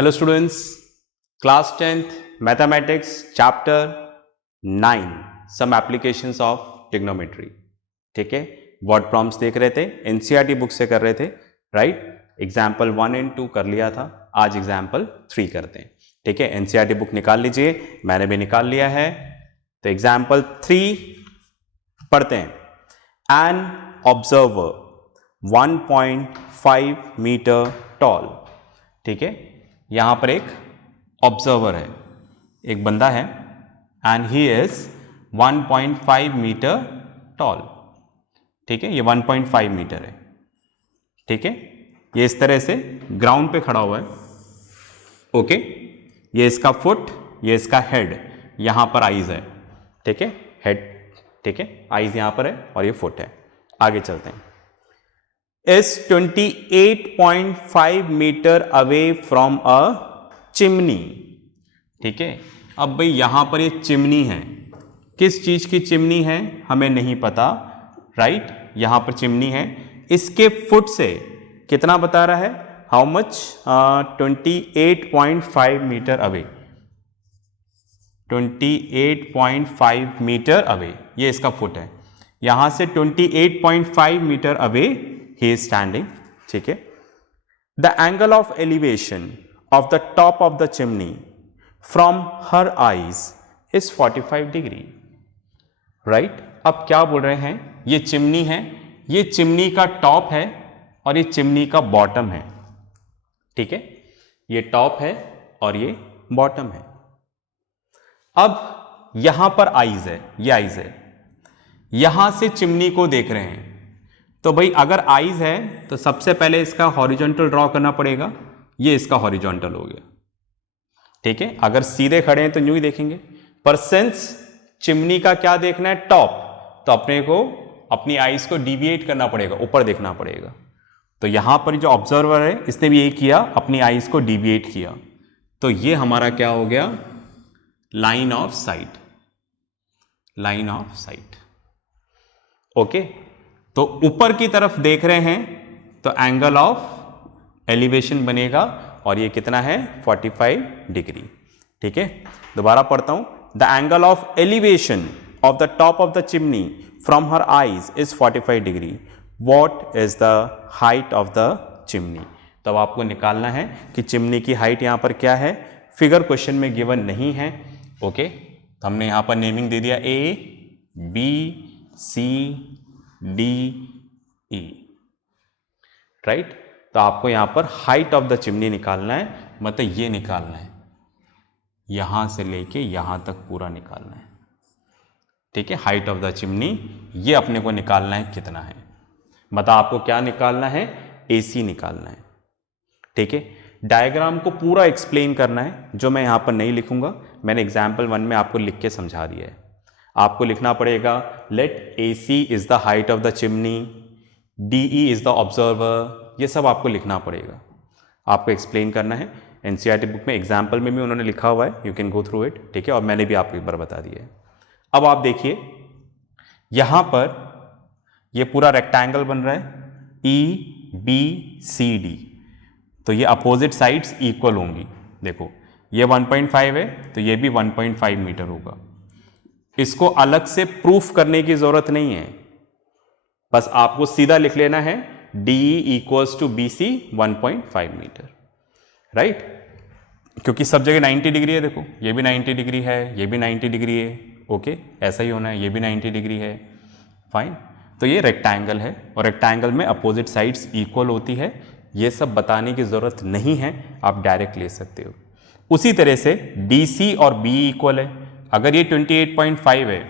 Hello students, class 10th mathematics chapter 9 some applications of trigonometry. ठीक है, word prompts देख रहे थे, एनसीईआरटी बुक से कर रहे थे, राइट। एग्जाम्पल 1 एंड 2 कर लिया था, आज एग्जाम्पल 3 करते हैं। ठीक है, एनसीईआरटी बुक निकाल लीजिए, मैंने भी निकाल लिया है। तो एग्जाम्पल 3 पढ़ते हैं। An observer 1.5 metre tall. ठीक है, यहां पर एक ऑब्जर्वर है, एक बंदा है, and he is 1.5 metre tall. ठीक है, ये 1.5 मीटर है। ठीक है, ये इस तरह से ग्राउंड पे खड़ा हुआ है। ओके, ये इसका फुट, ये इसका हेड, यहां पर आईज है। ठीक है, हेड, ठीक है, आईज यहां पर है और ये फुट है। आगे चलते हैं। is 28.5 metre away from a chimney. ठीक है, अब भाई यहां पर ये चिमनी है, किस चीज की चिमनी है हमें नहीं पता, राइट। यहां पर चिमनी है, इसके फुट से कितना बता रहा है, how much, 28.5 metre away, 28.5 metre away, ये इसका फुट है। यहां से 28.5 metre away he is standing. ठीक है, the angle of elevation of the top of the chimney from her eyes is 45 degree. right? अब क्या बोल रहे हैं, ये चिमनी है, ये चिमनी का टॉप है और ये चिमनी का बॉटम है। ठीक है, ये टॉप है और ये बॉटम है। अब यहां पर आईज है, ये आईज है, यहां से चिमनी को देख रहे हैं। तो भाई अगर आईज है तो सबसे पहले इसका हॉरिजॉन्टल ड्रॉ करना पड़ेगा, ये इसका हॉरिजॉन्टल हो गया। ठीक है, अगर सीधे खड़े हैं तो यूं ही देखेंगे, पर सिंस चिमनी का क्या देखना है, टॉप, तो अपने को अपनी आईज को डिविएट करना पड़ेगा, ऊपर देखना पड़ेगा। तो यहां पर जो ऑब्जर्वर है इसने भी यही किया, अपनी आईज को डिविएट किया। तो ये हमारा क्या हो गया, line of site, line of site. Okay, तो ऊपर की तरफ देख रहे हैं तो एंगल ऑफ एलिवेशन बनेगा और ये कितना है, 45 डिग्री। ठीक है, दोबारा पढ़ता हूं। The angle of elevation of the top of the chimney from her eyes is 45 degree. What is the height of the chimney. तो अब आपको निकालना है कि चिमनी की हाइट यहां पर क्या है, फिगर क्वेश्चन में गिवन नहीं है। ओके, तो हमने यहां पर नेमिंग दे दिया A B C D E, right. तो आपको यहां पर हाइट ऑफ द चिमनी निकालना है, मतलब ये निकालना है, यहां से लेके यहां तक पूरा निकालना है। ठीक है, हाइट ऑफ द चिमनी ये अपने को निकालना है, कितना है, मतलब आपको क्या निकालना है, एसी निकालना है। ठीक है, डायग्राम को पूरा एक्सप्लेन करना है, जो मैं यहां पर नहीं लिखूंगा, मैंने एग्जाम्पल 1 में आपको लिख के समझा दिया है। आपको लिखना पड़ेगा, let AC is the height of the chimney, DE is the observer, ये सब आपको लिखना पड़ेगा, आपको एक्सप्लेन करना है। एनसीईआरटी बुक में एग्जाम्पल में भी उन्होंने लिखा हुआ है, you can go through it. ठीक है, और मैंने भी आपको एक बार बता दिया है। अब आप देखिए, यहां पर ये पूरा रेक्टेंगल बन रहा है, EBCD, तो ये अपोजिट साइड्स इक्वल होंगी। देखो, ये 1.5 है तो ये भी 1.5 मीटर होगा। इसको अलग से प्रूफ करने की जरूरत नहीं है, बस आपको सीधा लिख लेना है, DE equals to BC 1.5 metre, right. क्योंकि सब जगह 90 डिग्री है, देखो ये भी 90 डिग्री है, ये भी 90 डिग्री है। ओके, ऐसा ही होना है, ये भी 90 डिग्री है, फाइन। तो ये रेक्टेंगल है और रेक्टेंगल में अपोजिट साइड्स इक्वल होती है, ये सब बताने की जरूरत नहीं है, आप डायरेक्ट ले सकते हो। उसी तरह से DC और BE इक्वल है, अगर ये 28.5 है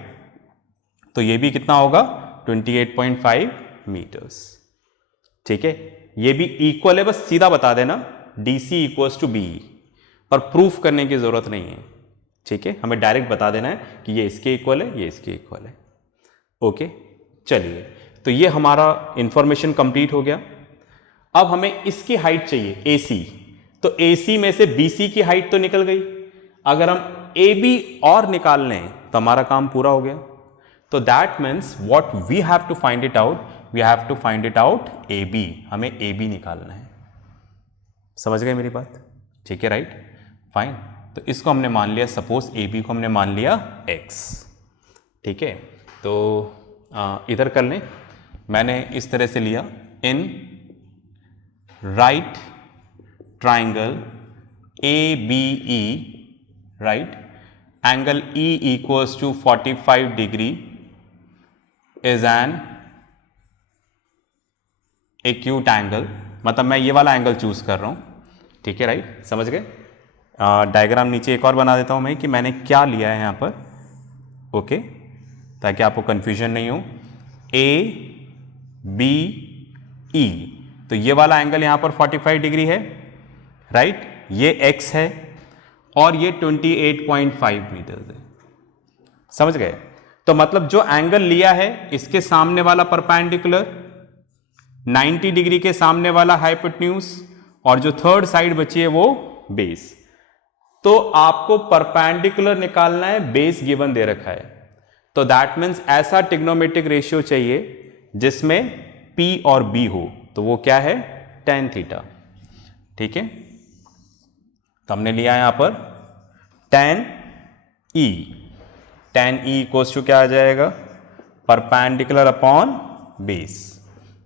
तो ये भी कितना होगा, 28.5 मीटर्स। ठीक है, ये भी इक्वल है, बस सीधा बता देना DC इक्वल्स टू BE, पर प्रूफ करने की जरूरत नहीं है। ठीक है, हमें डायरेक्ट बता देना है कि ये इसके इक्वल है, ये इसके इक्वल है। ओके, चलिए, तो ये हमारा इंफॉर्मेशन कंप्लीट हो गया। अब हमें इसकी हाइट चाहिए, AC, तो AC में से BC की हाइट तो निकल गई, अगर हम AB और निकाल लें तो हमारा काम पूरा हो गया। तो that means what we have to find it out, we have to find it out AB, हमें AB निकालना है। समझ गए मेरी बात। ठीक है, राइट, फाइन। तो इसको हमने मान लिया, सपोज ए बी को हमने मान लिया x, ठीक है। तो इधर कर लें, मैंने इस तरह से लिया, in right triangle A B E, right, angle E equals to 45 degree is an acute angle, मतलब मैं ये वाला एंगल चूज कर रहा हूं, ठीक है, राइट, समझ गए। डायग्राम नीचे एक और बना देता हूं मैं कि मैंने क्या लिया है यहां पर, ओके, ताकि आपको कंफ्यूजन नहीं हो। ए बी ई, तो ये वाला एंगल यहां पर 45 डिग्री है, राइट, ये x है और ये 28.5 मीटर है, समझ गए। तो मतलब जो एंगल लिया है इसके सामने वाला परपेंडिकुलर, 90 डिग्री के सामने वाला हाइपोटेन्यूज, और जो थर्ड साइड बची है वो बेस। तो आपको परपेंडिकुलर निकालना है, बेस गिवन दे रखा है, तो दैट मीन्स ऐसा ट्रिग्नोमेट्रिक रेशियो चाहिए जिसमें P और B हो, तो वो क्या है, tan थीटा, ठीक है। तो हमने लिया यहां पर tan E, tan E equals to क्या आ जाएगा, परपेंडिकुलर अपॉन बेस,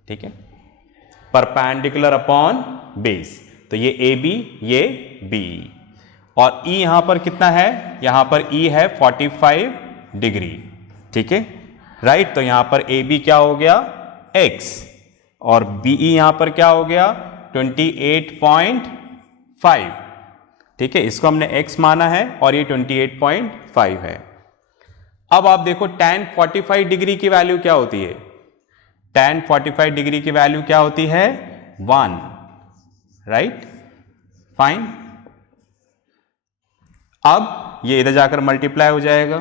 ठीक है, परपेंडिकुलर अपॉन बेस। तो ये ए बी, ये बी, और E यहां पर कितना है, यहां पर E है 45 डिग्री, ठीक है, राइट। तो यहां पर ए बी क्या हो गया, x, और बी ई यहां पर क्या हो गया, 28.5, ठीक है, इसको हमने x माना है और ये 28.5 है। अब आप देखो tan 45 डिग्री की वैल्यू क्या होती है, tan 45 डिग्री की वैल्यू क्या होती है, 1, राइट, फाइन। अब ये इधर जाकर मल्टीप्लाई हो जाएगा,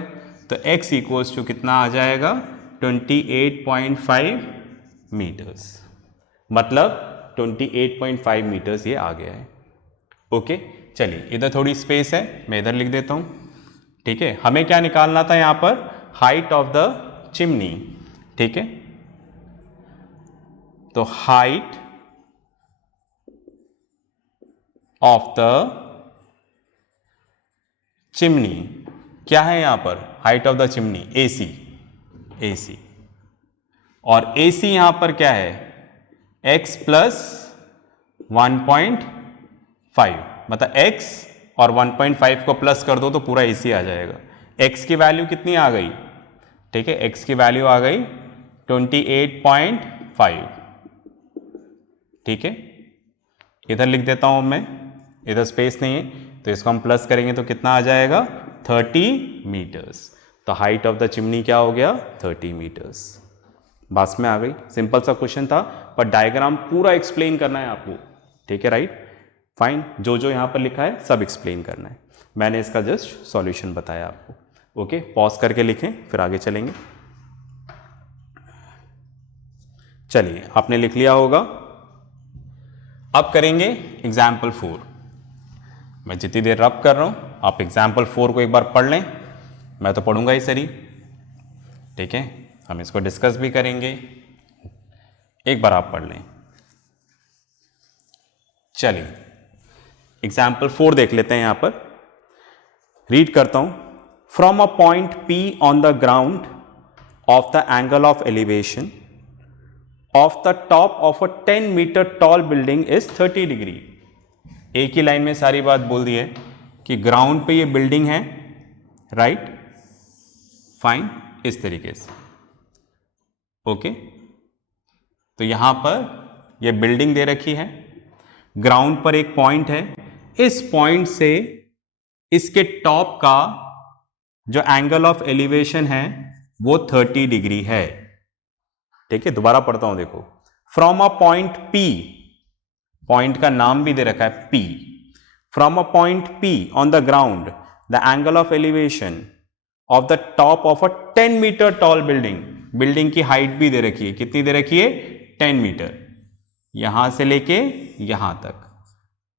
तो x इक्वल्स टू कितना आ जाएगा, 28.5 मीटर्स, मतलब 28.5 मीटर्स ये आ गया है, ओके। चलिए इधर थोड़ी स्पेस है, मैं इधर लिख देता हूं, ठीक है। हमें क्या निकालना था यहां पर, हाइट ऑफ द चिमनी, ठीक है। तो हाइट ऑफ द चिमनी क्या है यहां पर, height of the chimney AC, AC, और AC यहां पर क्या है, x प्लस 1.5, मतलब x और 1.5 को प्लस कर दो तो पूरा AC आ जाएगा। x की वैल्यू कितनी आ गई, ठीक है, x की वैल्यू आ गई 28.5, ठीक है। इधर लिख देता हूं मैं, इधर स्पेस नहीं है, तो इसको हम प्लस करेंगे तो कितना आ जाएगा, 30 मीटर्स। तो हाइट ऑफ द चिमनी क्या हो गया, 30 मीटर्स। बात में आ गई, सिंपल सा क्वेश्चन था, पर डायग्राम पूरा एक्सप्लेन करना है आपको, ठीक है, राइट, फाइन। जो जो यहां पर लिखा है सब एक्सप्लेन करना है, मैंने इसका जस्ट सॉल्यूशन बताया आपको, ओके। पॉज करके लिखें फिर आगे चलेंगे। चलिए आपने लिख लिया होगा, अब करेंगे एग्जाम्पल 4। मैं जितनी देर रब कर रहा हूं, आप एग्जाम्पल 4 को एक बार पढ़ लें, मैं तो पढ़ूंगा ही सरी, ठीक है, हम इसको डिस्कस भी करेंगे, एक बार आप पढ़ लें। चलिए एग्जाम्पल 4 देख लेते हैं, यहां पर रीड करता हूं। From a point P on the ground of the angle of elevation of the top of a 10 metre tall building is 30 degree. एक ही लाइन में सारी बात बोल दी है कि ग्राउंड पे ये बिल्डिंग है, राइट, फाइन, इस तरीके से, ओके। तो यहां पर ये बिल्डिंग दे रखी है, ग्राउंड पर एक पॉइंट है, इस पॉइंट से इसके टॉप का जो एंगल ऑफ एलिवेशन है वो 30 डिग्री है, ठीक है। दोबारा पढ़ता हूं, देखो, from a point P, point का नाम भी दे रखा है P, from a point P on the ground the angle of elevation of the top of a 10 metre tall building, building की हाइट भी दे रखी है, कितनी दे रखी है, 10 मीटर, यहां से लेके यहां तक,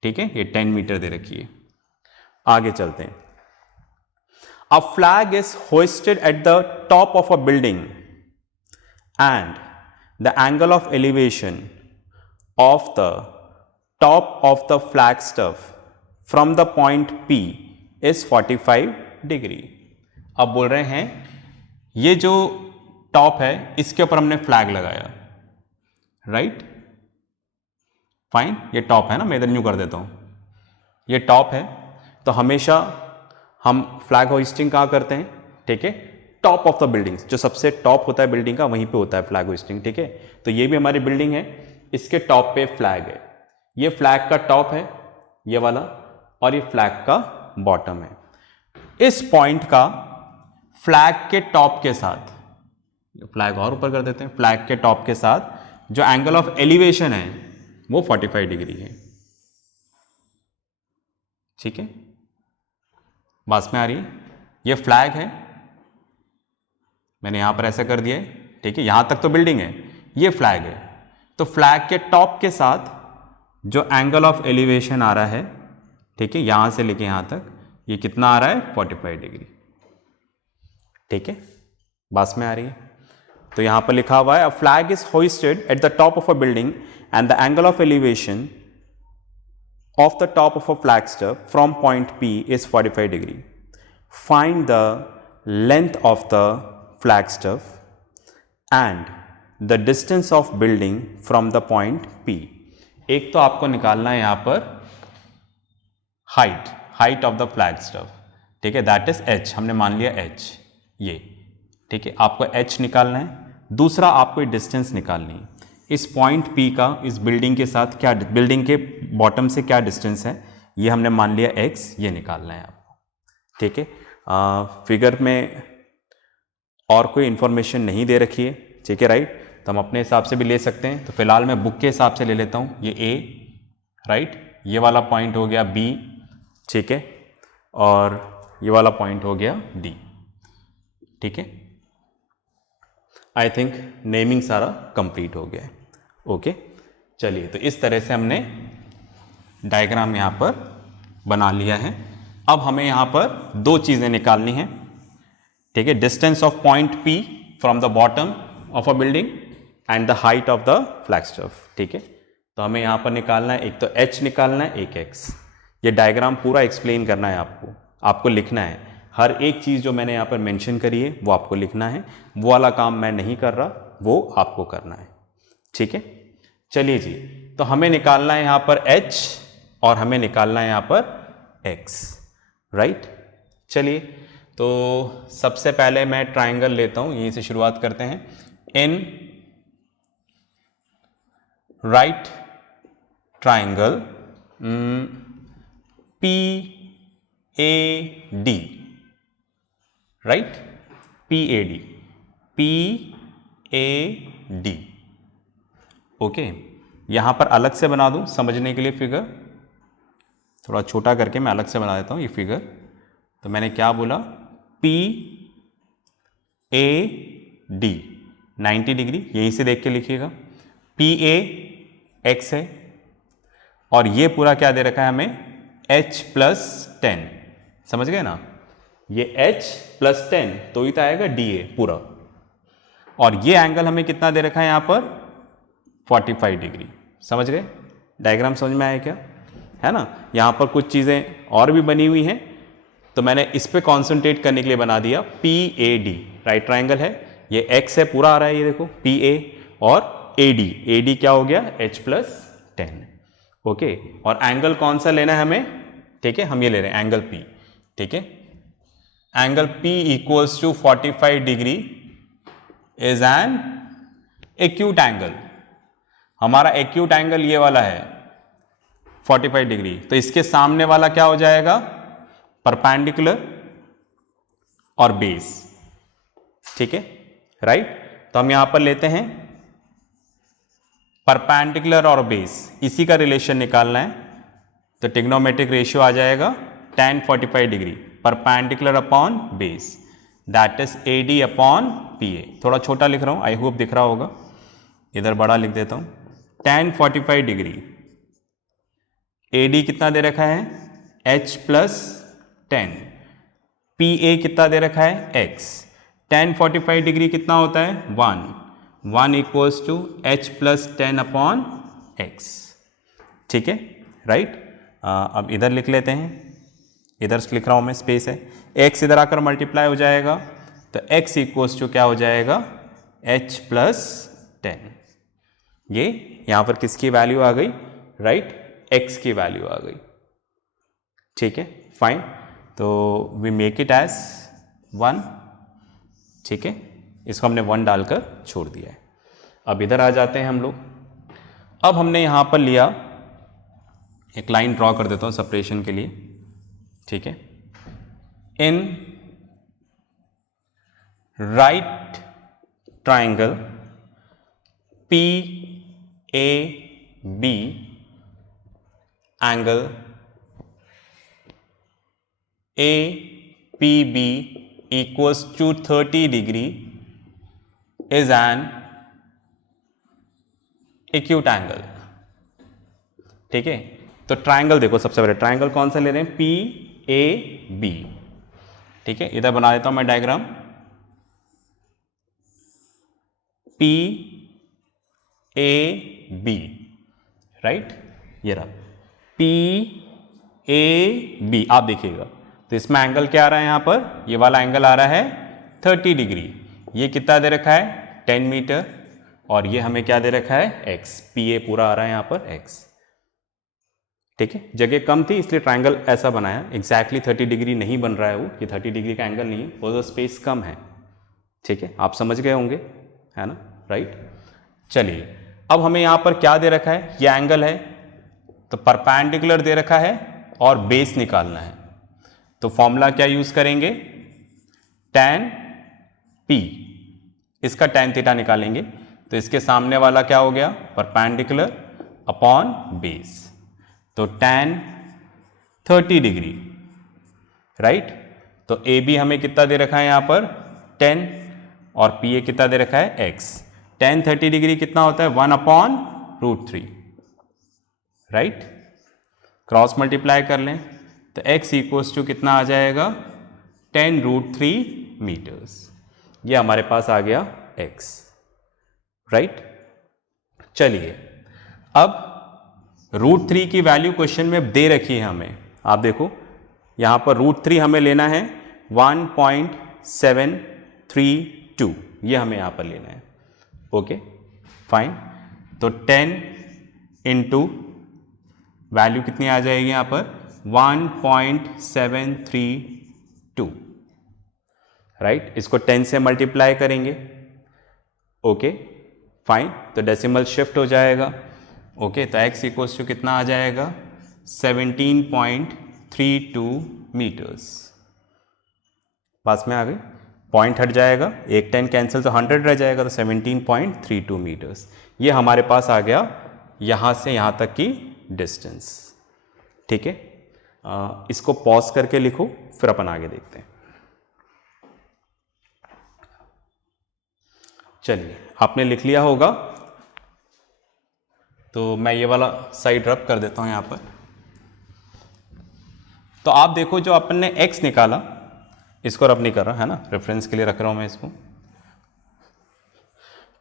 ठीक है, ये 10 मीटर दे रखी है। आगे चलते हैं। A flag is hoisted at the top of a building and the angle of elevation of the top of the flagstaff from the point P is 45 degree. अब बोल रहे हैं ये जो टॉप है इसके ऊपर हमने फ्लैग लगाया, राइट, फाइन, ये टॉप है ना, मैं इधर न्यू कर देता हूं, ये टॉप है। तो हमेशा हम फ्लैग होइस्टिंग कहाँ करते हैं, ठीक है, टॉप ऑफ द बिल्डिंग, जो सबसे टॉप होता है बिल्डिंग का वहीं पे होता है फ्लैग होइस्टिंग, ठीक है। तो ये भी हमारी बिल्डिंग है, इसके टॉप पे फ्लैग है, ये फ्लैग का टॉप है ये वाला, और ये फ्लैग का बॉटम है। इस पॉइंट का फ्लैग के टॉप के साथ, फ्लैग और ऊपर कर देते हैं, फ्लैग के टॉप के साथ जो एंगल ऑफ एलिवेशन है वो 45 डिग्री है, ठीक है, बात में आ रही है। ये फ्लैग है, मैंने यहां पर ऐसा कर दिया है, ठीक है, यहां तक तो बिल्डिंग है, ये फ्लैग है। तो फ्लैग के टॉप के साथ जो एंगल ऑफ एलिवेशन आ रहा है, ठीक है, यहां से लेके यहां तक, ये कितना आ रहा है, 45 डिग्री, ठीक है, बात में आ रही है। तो यहां पर लिखा हुआ है a flag is hoisted at the top of a building and the angle of elevation of the top of a flagstaff from point P is 45 degree. Find the length of the flagstaff and the distance of building from the point P. एक तो आपको निकालना है यहां पर height of the flagstaff, ठीक है, that is h, हमने मान लिया h, ये, ठीक है, आपको h निकालना है। दूसरा आपको डिस्टेंस निकालनी है, इस पॉइंट P का इस बिल्डिंग के साथ क्या, बिल्डिंग के बॉटम से क्या डिस्टेंस है, ये हमने मान लिया x, ये निकालना है आपको, ठीक है। फिगर में और कोई इंफॉर्मेशन नहीं दे रखी है, ठीक है, राइट, तो हम अपने हिसाब से भी ले सकते हैं। तो फिलहाल मैं बुक के हिसाब से ले लेता हूँ, ये A, राइट, ये वाला पॉइंट हो गया B, ठीक है, और ये वाला पॉइंट हो गया D, ठीक है। आई थिंक नेमिंग सारा कंप्लीट हो गया है, ओके। चलिए, तो इस तरह से हमने डायग्राम यहाँ पर बना लिया है। अब हमें यहाँ पर दो चीज़ें निकालनी हैं, ठीक है, distance of point P from the bottom of a building and the height of the flagstaff, ठीक है। तो हमें यहाँ पर निकालना है, एक तो h निकालना है, एक x। ये डायग्राम पूरा एक्सप्लेन करना है आपको लिखना है, हर एक चीज़ जो मैंने यहाँ पर मेंशन करी है वो आपको लिखना है, वो वाला काम मैं नहीं कर रहा, वो आपको करना है, ठीक है। चलिए जी, तो हमें निकालना है यहाँ पर h और हमें निकालना है यहाँ पर x, राइट। चलिए, तो सबसे पहले मैं ट्राइंगल लेता हूँ, यहीं से शुरुआत करते हैं। इन right triangle PAD, right, PAD, okay. यहां पर अलग से बना दूं समझने के लिए फिगर, थोड़ा छोटा करके मैं अलग से बना देता हूं ये फिगर। तो मैंने क्या बोला, PAD 90 डिग्री, यहीं से देख के लिखिएगा। PA x है और ये पूरा क्या दे रखा है हमें, h+10, समझ गए ना, ये h+10 तो ही तो आएगा DA पूरा, और ये एंगल हमें कितना दे रखा है यहां पर, 45 डिग्री, समझ गए, डायग्राम समझ में आया क्या, है ना। यहां पर कुछ चीजें और भी बनी हुई हैं, तो मैंने इस पे कॉन्सेंट्रेट करने के लिए बना दिया PAD, राइट ट्राइंगल है, ये x है पूरा आ रहा है, ये देखो PA, और AD क्या हो गया, h+10, ओके। और एंगल कौन सा लेना है हमें, ठीक है, हम ये ले रहे हैं एंगल P, ठीक है। Angle P equals to 45 degree is an acute angle, हमारा एक्यूट एंगल ये वाला है 45 डिग्री, तो इसके सामने वाला क्या हो जाएगा, परपेंडिकुलर और बेस, ठीक है, राइट। तो हम यहां पर लेते हैं परपेंडिकुलर और बेस, इसी का रिलेशन निकालना है, तो ट्रिग्नोमेट्रिक रेशियो आ जाएगा tan 45 degree perpendicular upon base, that is AD upon PA। थोड़ा छोटा लिख रहा हूं, आई होप दिख रहा होगा, इधर बड़ा लिख देता हूं, tan 45 डिग्री, AD कितना दे रखा है, h+10, PA कितना दे रखा है, x, tan 45 डिग्री कितना होता है, 1 equals to h+10 upon x, ठीक है, राइट। अब इधर लिख लेते हैं, इधर लिख रहा हूँ मैं, स्पेस है, x इधर आकर मल्टीप्लाई हो जाएगा तो x इक्वल्स टू क्या हो जाएगा, h प्लस 10। ये यहाँ पर किसकी वैल्यू आ गई, राइट, x की वैल्यू आ गई। ठीक है, फाइन, तो वी मेक इट एज 1। ठीक है, इसको हमने 1 डालकर छोड़ दिया है। अब इधर आ जाते हैं हम लोग। अब हमने यहाँ पर लिया, एक लाइन ड्रॉ कर देता हूँ सेपरेशन के लिए। ठीक है, in right triangle P A B angle A P B equals to 30 degree is an acute angle। ठीक है, तो ट्राइंगल देखो, सबसे पहले ट्राइंगल कौन सा ले रहे हैं, पी ए बी। ठीक है, इधर बना देता हूं मैं diagram, P A B, right, ये रहा पी ए बी। आप देखिएगा तो इसमें एंगल क्या आ रहा है, यहां पर ये वाला एंगल आ रहा है 30 डिग्री। ये कितना दे रखा है, 10 मीटर, और ये हमें क्या दे रखा है, x, पी ए पूरा आ रहा है यहां पर x। ठीक है, जगह कम थी इसलिए ट्राइंगल ऐसा बनाया, एग्जैक्टली 30 डिग्री नहीं बन रहा है वो, ये 30 डिग्री का एंगल नहीं है, वो स्पेस कम है। ठीक है, आप समझ गए होंगे, है ना, राइट। चलिए, अब हमें यहां पर क्या दे रखा है, ये एंगल है, तो परपेंडिकुलर दे रखा है और बेस निकालना है, तो फॉर्मूला क्या यूज करेंगे, tan p, इसका tan थीटा निकालेंगे, तो इसके सामने वाला क्या हो गया, परपेंडिकुलर अपॉन बेस, तो tan 30 डिग्री, राइट। तो ए बी हमें कितना दे रखा है यहां पर 10, और पी ए कितना दे रखा है x। tan 30 डिग्री कितना होता है, 1/√3, राइट। क्रॉस मल्टीप्लाई कर लें तो x इक्वल्स टू कितना आ जाएगा, 10√3 मीटर्स। ये हमारे पास आ गया x, राइट। चलिए, अब √3 की वैल्यू क्वेश्चन में दे रखी है हमें, आप देखो यहां पर √3 हमें लेना है 1.732, ये हमें यहां पर लेना है। ओके, फाइन, तो 10 इंटू वैल्यू कितनी आ जाएगी यहां पर 1.732, राइट। इसको 10 से मल्टीप्लाई करेंगे, ओके, फाइन, तो डेसिमल शिफ्ट हो जाएगा। ओके, तो x इक्वल्स टू कितना आ जाएगा, 17.32 मीटर्स। पास में आ गई, पॉइंट हट जाएगा, एक 10 कैंसिल तो 100 रह जाएगा, तो 17.32 मीटर्स। ये हमारे पास आ गया यहां से यहां तक की डिस्टेंस। ठीक है, इसको पॉज करके लिखो, फिर अपन आगे देखते हैं। चलिए, आपने लिख लिया होगा, तो मैं ये वाला साइड रब कर देता हूं यहां पर। तो आप देखो, जो अपन ने x निकाला, इसको रब नहीं कर रहा है ना, रेफरेंस के लिए रख रहा हूं मैं इसको।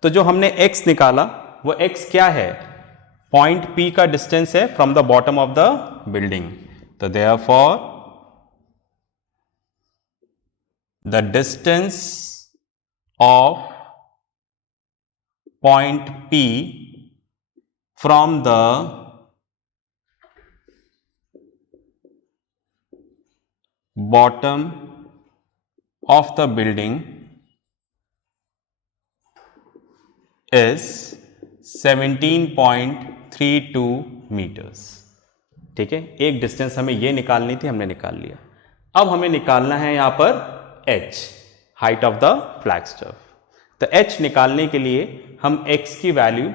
तो जो हमने x निकाला वो x क्या है, पॉइंट P का डिस्टेंस है from the bottom of the building. तो therefore the distance of point P from the bottom of the building is 17.32 metres. ठीक है, एक डिस्टेंस हमें ये निकालनी थी, हमने निकाल लिया। अब हमें निकालना है यहां पर h, हाइट ऑफ द फ्लैगस्टफ। तो h निकालने के लिए हम x की वैल्यू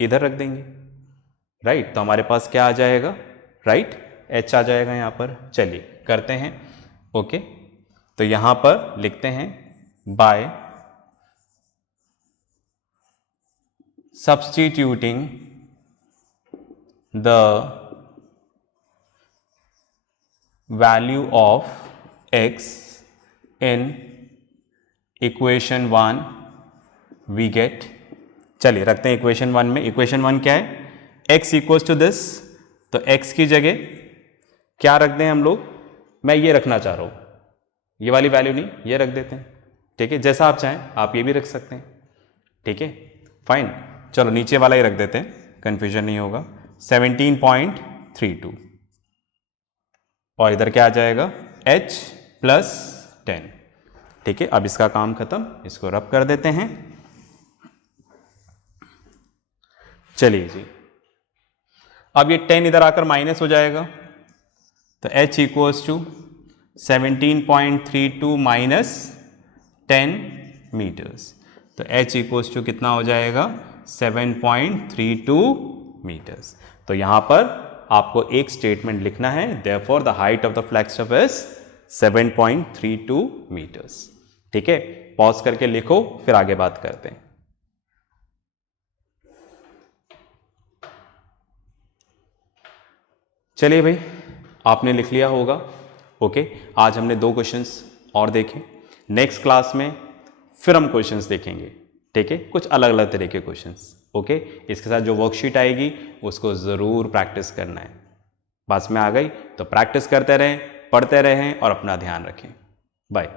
इधर रख देंगे, राइट। तो हमारे पास क्या आ जाएगा, राइट, h आ जाएगा यहां पर। चलिए करते हैं, ओके। तो यहां पर लिखते हैं bye substituting the value of x in equation 1 we get, चलिए रखते हैं इक्वेशन 1 में। इक्वेशन 1 क्या है, x इक्वल्स टू दिस, तो x की जगह क्या रख दें हम लोग, मैं ये रखना चाह रहा हूँ, ये वाली वैल्यू नहीं, ये रख देते हैं, ठीक है। जैसा आप चाहें आप ये भी रख सकते हैं, ठीक है, फाइन। चलो नीचे वाला ही रख देते हैं, कंफ्यूजन नहीं होगा। 17.32 और इधर क्या आ जाएगा, h + 10, ठीक है। अब इसका काम खत्म, इसको रब कर देते हैं। चलिए जी, अब ये 10 इधर आकर माइनस हो जाएगा, तो h = 17.32 माइनस 10 मीटर्स, तो h = कितना हो जाएगा, 7.32 मीटर्स। तो यहां पर आपको एक स्टेटमेंट लिखना है, therefore the height of the flagship is 7.32 metres, ठीक है। पॉज करके लिखो, फिर आगे बात करते हैं। चलिए भाई, आपने लिख लिया होगा, ओके। आज हमने 2 क्वेश्चंस और देखे, नेक्स्ट क्लास में फिर हम क्वेश्चंस देखेंगे, ठीक है, कुछ अलग अलग तरह के क्वेश्चंस, ओके। इसके साथ जो वर्कशीट आएगी उसको ज़रूर प्रैक्टिस करना है। बात में आ गई तो प्रैक्टिस करते रहें, पढ़ते रहें और अपना ध्यान रखें। बाय।